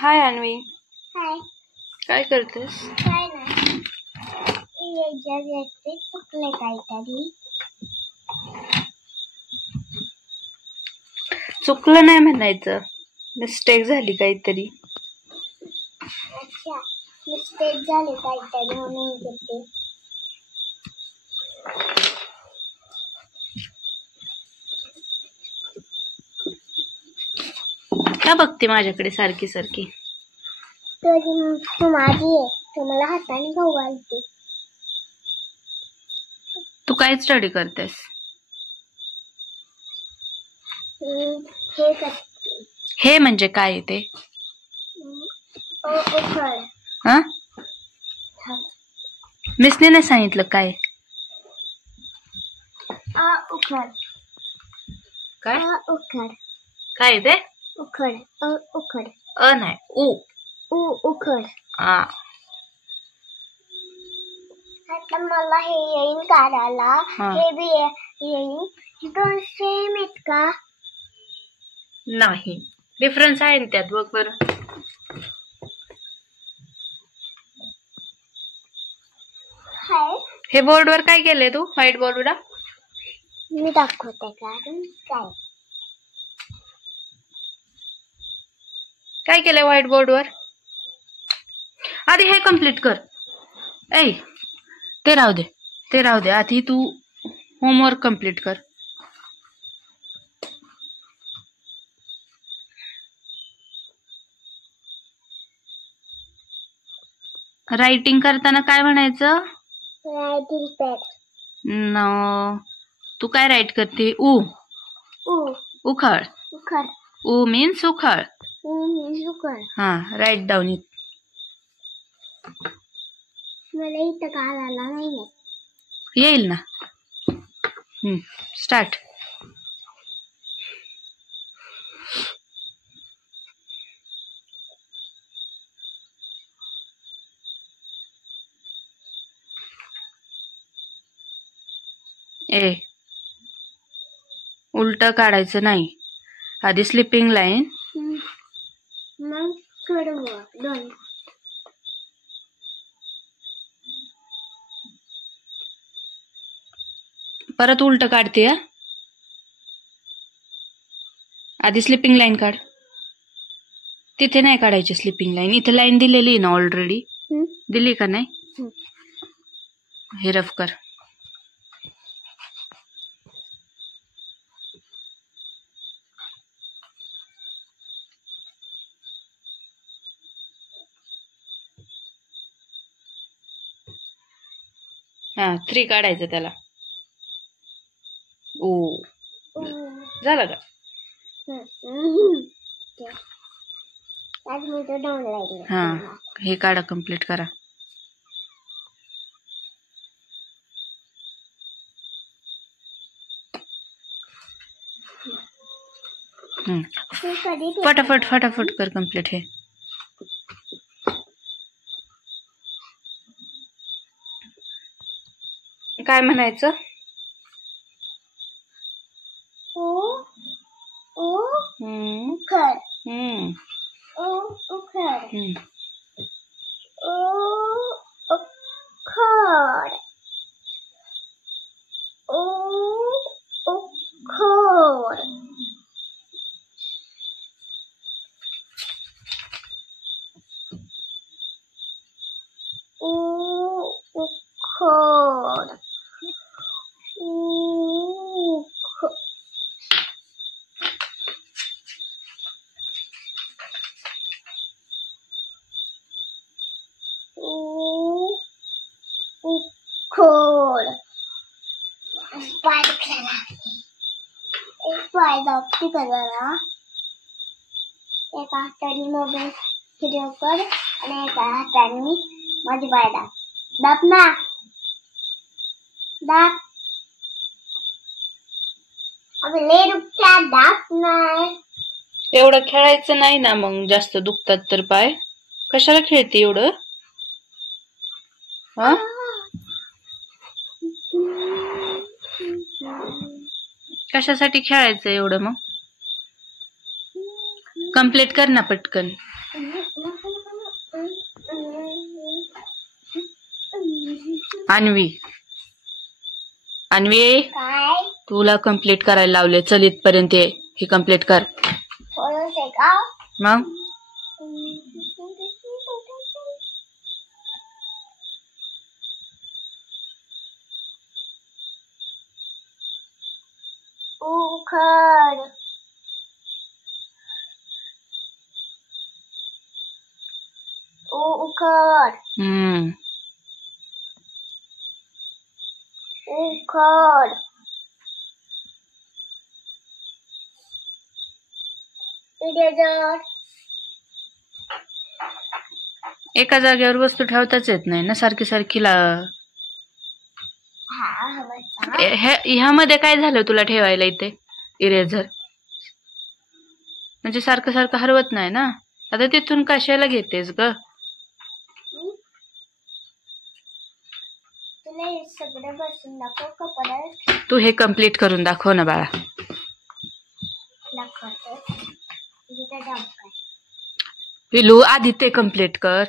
हाय अन्वी, हाय. काय करतेस? काय नाही. चुकले काहीतरी. चुकलं नाही म्हणायचं, मिस्टेक झाली काहीतरी. अच्छा, मिस्टेक झाली काहीतरी म्हणून घेते. का बघते माझ्याकडे सारखी सारखी? तू माझी आहे, तू मला हाताने खाऊ घालते. तू काय स्टडी करतेस? हे करते. हे म्हणजे काय ते? उखळ. हा, मिसने नाही सांगितलं काय? उखळ. काय उखळ. काय ते? उखळ. उखळ. नाही, उ. उखळ. हा. आता मला हे येईन काढायला. हे बी येईन. हे दोन सेम आहेत का? नाही, डिफरन्स आहे ना त्यात, बघ बरं. हाय. हे बोर्डवर काय केलंय तू? व्हाईट बोर्डवर मी दाखवते कारण काय केलंय व्हाईट बोर्डवर? आधी हे कम्प्लीट कर. ते राहू दे, आधी तू होमवर्क कम्प्लीट कर. रायटिंग करताना काय म्हणायचं? Writing pad. तू काय राईट करते? उखळ. उखळ. उ मीन्स उखळ. उखळ. हा, राईट डाऊन इट. मला इथं काढायला नाही येईल ना. स्टार्ट. उलट काढायचं नाही, आधी स्लिपिंग लाईन, मग कडवं दोन. परत उलट काढते. आधी स्लिपिंग लाईन काढ. तिथे नाही काढायची स्लिपिंग लाईन, इथे लाईन दिलेली आहे ना ऑलरेडी. दिली का नाही? हे रफ कर. हा, 3 काढायचं त्याला. झालं का? हा, हे काढा, कम्प्लीट करा. फटाफट कर कम्प्लीट. हे काय म्हणायचं? उखळ. उखळ. उखळ. उखळ. उखळ. उखळ. पाय दुखायला लागले. एक पाय दाबते करायला. एका हाताने मोबाईल व्हिडिओ कर आणि एका हाताने माझी पाय दाब. दाब ना. दाब. अबे लय दुखतात, दाब नाही. एवढं खेळायचं नाही ना, मग जास्त दुखतात तर पाय. कशाला खेळते एवढं? कशासाठी खेळायचं एवढं? मग कम्प्लीट कर ना पटकन. अन्वी अन्वी काय तुला कंप्लीट करायला लावले. चल इथपर्यंत ये. हे कंप्लीट कर. थोडंच आहे का मग उखड उखड उखड इरेजर एका जागेवर वस्तू ठेवताच येत नाही ना सारखी सारखी ह्यामध्ये काय झालं तुला ठेवायला इथे इरेझर? म्हणजे सारखं सारखं हरवत नाही ना. आता तिथून कशाला घेतेस ग? सगळं बसून दाखव का परत? तू हे कंप्लीट करून दाखव ना बाळा. पिलू आधी ते कंप्लीट कर.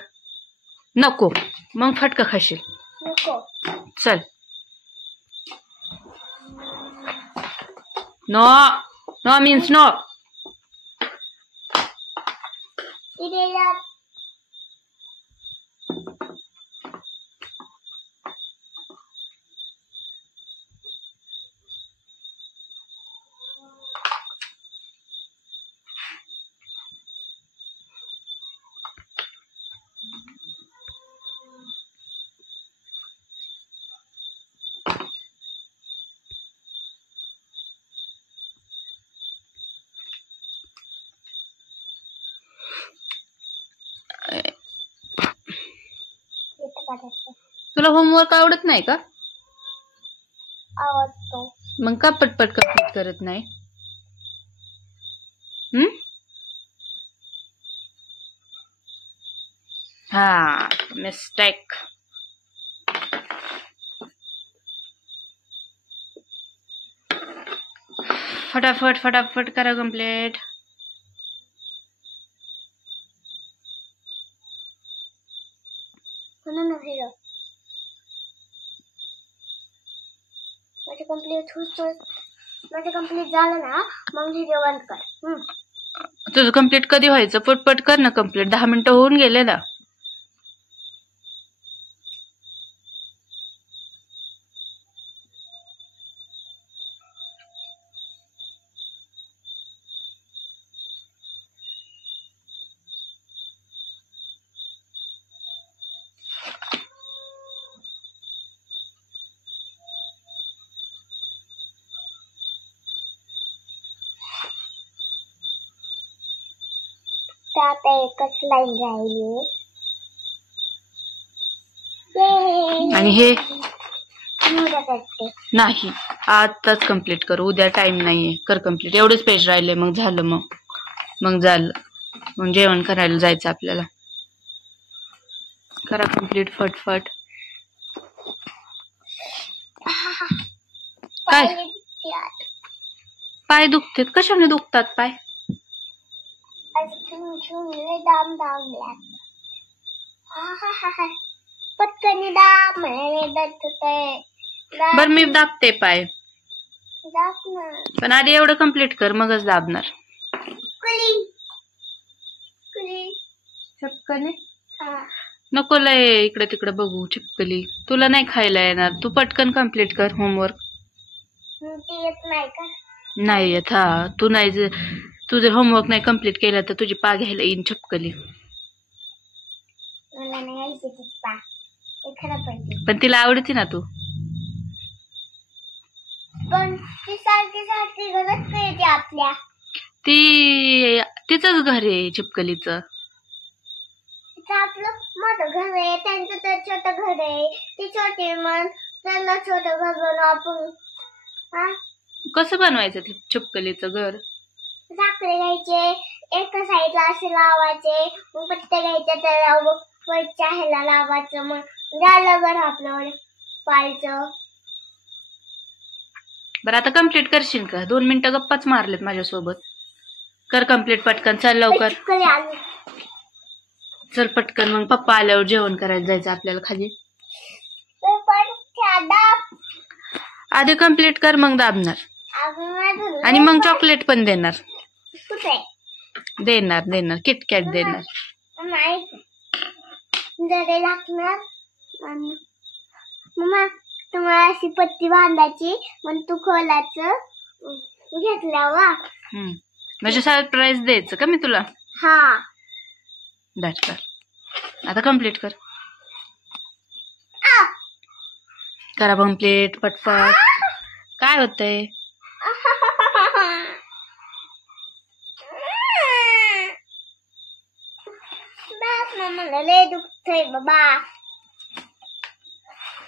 नको मग फटका खाशील. नको चल. No no means no. Eraser तुला होमवर्क आवडत नाही का? आवडतो. मग का पटपट कंप्लीट करत नाही? हा मिस्टेक. फटाफट फटाफट करा कंप्लीट. माझं कंप्लीट झालं ना मग व्हिडिओ बंद कर. तुझं कंप्लीट कधी व्हायचं? पटपट कर ना कंप्लीट. 10 मिनिटं होऊन गेले ना. आता एकच लाईन राहिली. आणि हे उद्या करते. नाही आताच कंप्लीट कर. उद्या टाइम नाहीये. कर कंप्लीट. एवढेच पेज राहिले. मग झालं. मग झालं. मग जेवण करायला जायचं आपल्याला. करा कंप्लीट फटफट. काय पाय दुखतात? कशाने दुखतात पाय? दाम पटकन दाम बर मी दाबते पाय. दाब ना. पण आधी एवढं कंप्लीट कर मगच दाबणार. चपकली नको लय इकडे तिकडे बघू. चिपकली तुला नाही खायला येणार. तू पटकन कंप्लीट कर होमवर्क. येत नाही का? नाही येत. हा तू जर होमवर्क नाही कंप्लीट केला तर तुझी पा घ्यायला येईन छपकली. पण तिला आवडते ना तू. पण ती सारखी सारखी गरज येते आपल्या. तिचंच घर आहे चिपकलीचं. आपलं मोठं घर आहे. त्यांचं तर छोटं घर आहे. ती छोटी मग त्यांना छोटं घर बनवू आपण. कसं बनवायचं ते चिपकलीचं घर? साखरे घ्यायचे. एका साईडला असे लावायचे. मग पत्ते घ्यायचे त्याला वरच्या ह्याला लावायचं. मग झालं घर आपलं पायचं. बरं आता कंप्लीट करशील का? 2 मिनिटं गप्पाच मारलेत माझ्यासोबत. कर कंप्लीट पटकन. चल लवकर चल पटकन. मग पप्पा आल्यावर जेवण करायला जायचं आपल्याला खाली. दाब. आधी कम्प्लीट कर मग दाबणार आणि मग चॉकलेट पण देणार. कुठे देणार किटकॅट देणार. नाही जरे लागणार. मम्मा तुम्हाला अशी पट्टी बांधायची मग तू खोलायचं घेतल्यावर. म्हणजे सरप्राईज द्यायचं का मी तुला. हा कर आता कम्प्लीट कर. करा कम्प्लीट पटपट. काय होतंय. मला लय दुखतंय बाबा.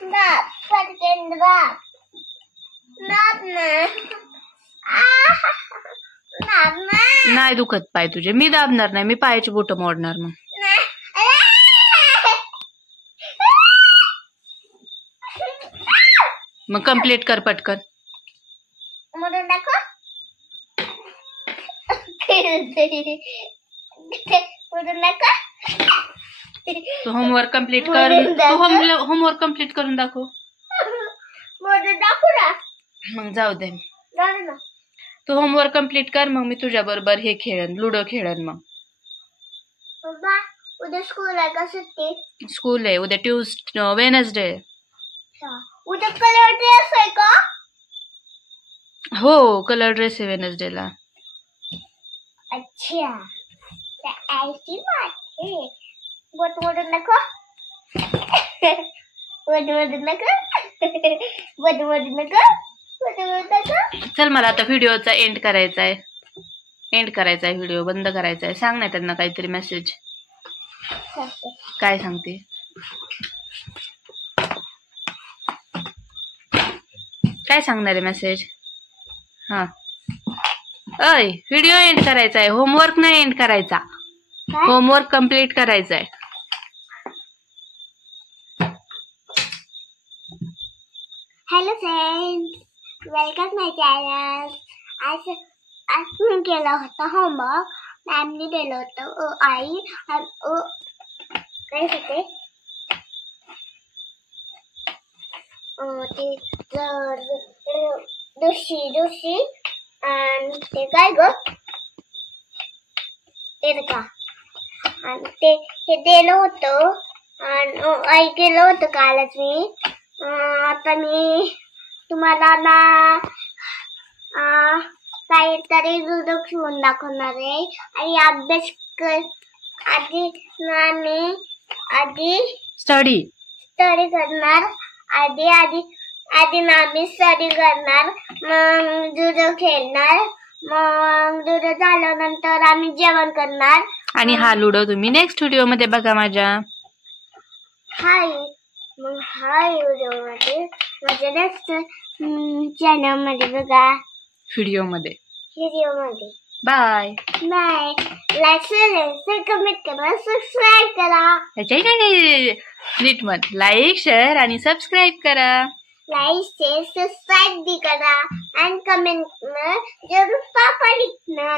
दाब पटकन दाब. दाब ना. नाही दुखत पाय तुझे. मी दाबणार नाही. मी पायाची बोट मोडणार मग. मग कम्प्लीट कर पटकन. म्हणून दाखव. म्हणून दाखव. तू होमवर्क कम्प्लीट कर. तू होमवर्क कम्प्लीट करून दाखव. म्हणून दाखव ना. मग जाऊ दे. झालं ना. तू होमवर्क कम्प्लीट कर मग मी तुझ्या बरोबर हे खेळन लुडो खेळन. मग बाबा उद्या स्कूल आहे का सुट्टी. स्कूल आहे उद्या वेनसडे. उद्या कलर ड्रेस आहे का. हो कलर ड्रेस आहे वेनसडेला. अच्छा ऐसी बात है. बोट मोडून नको. बोट मोडून नको. बोट मोडून नको. चल मला आता व्हिडिओचा एंड करायचा आहे. व्हिडिओ बंद करायचा आहे. सांग नाही त्यांना काहीतरी मेसेज. काय सांगते. काय सांगणार आहे मेसेज. हा अय व्हिडिओ एंड करायचा आहे. होमवर्क नाही एंड करायचा. होमवर्क कम्प्लीट करायचा आहे. हॅलो फ्रेंड्स वेलकम माय चॅनल. आज मी केलं होतं होमवर्क. मॅमने दिलं होतं आई काय होते दोषी आणि ते काय ग ते का आणि ते हे दिलं होतं आणि आई केलं होतं कालच मी. आता मी तुम्हाला ना काहीतरी लुडो खेळून दाखवणार आहे आणि अभ्यास कर. आधी स्टडी करणार. आधी ना मी स्टडी करणार. मग लुडो खेळणार. मग लुडो झाल्यानंतर आम्ही जेवण करणार. आणि हा लुडो तुम्ही नेक्स्ट व्हिडिओ मध्ये बघा माझ्या. हाय मग हाय व्हिडिओ माझ्या नेक्स्ट चॅनल मध्ये बघा. व्हिडिओ मध्ये बाय. लाईक शेअर कमेंट करा. सबस्क्राईब करा. नीट म्हण. लाईक शेअर आणि सबस्क्राईब करा. लाईक शेअर सबस्क्राईब भी करा आणि कमेंट में जरूर पापा लिखना.